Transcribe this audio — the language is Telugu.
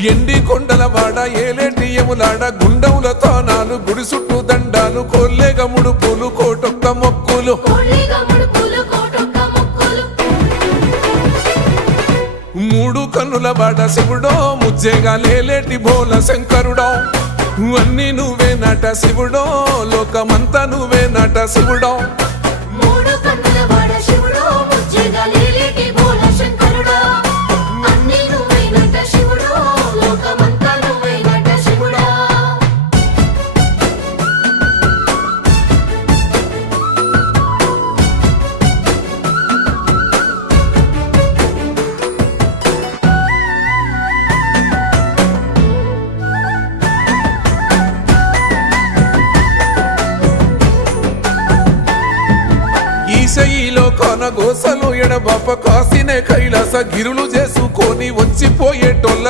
ఎండి కొండల వాడ ఏలేటి యములాడ గుండముల తానాలు గుడి చుట్టూ దండాలు కొల్లేగ ముడుపులు కోటొక్క మొక్కులు మూడు కన్నుల వాడ శివుడో ముజ్జేగా లేలేటి బోల శంకరుడో అన్ని నువ్వే నట శివుడో లోకమంతా నువ్వే నట శివుడో ఈశయిలో కొన గోసలు ఎడబాప కాసినే కైలాస గిరులు చేసుకొని వచ్చిపోయేటోళ్ళ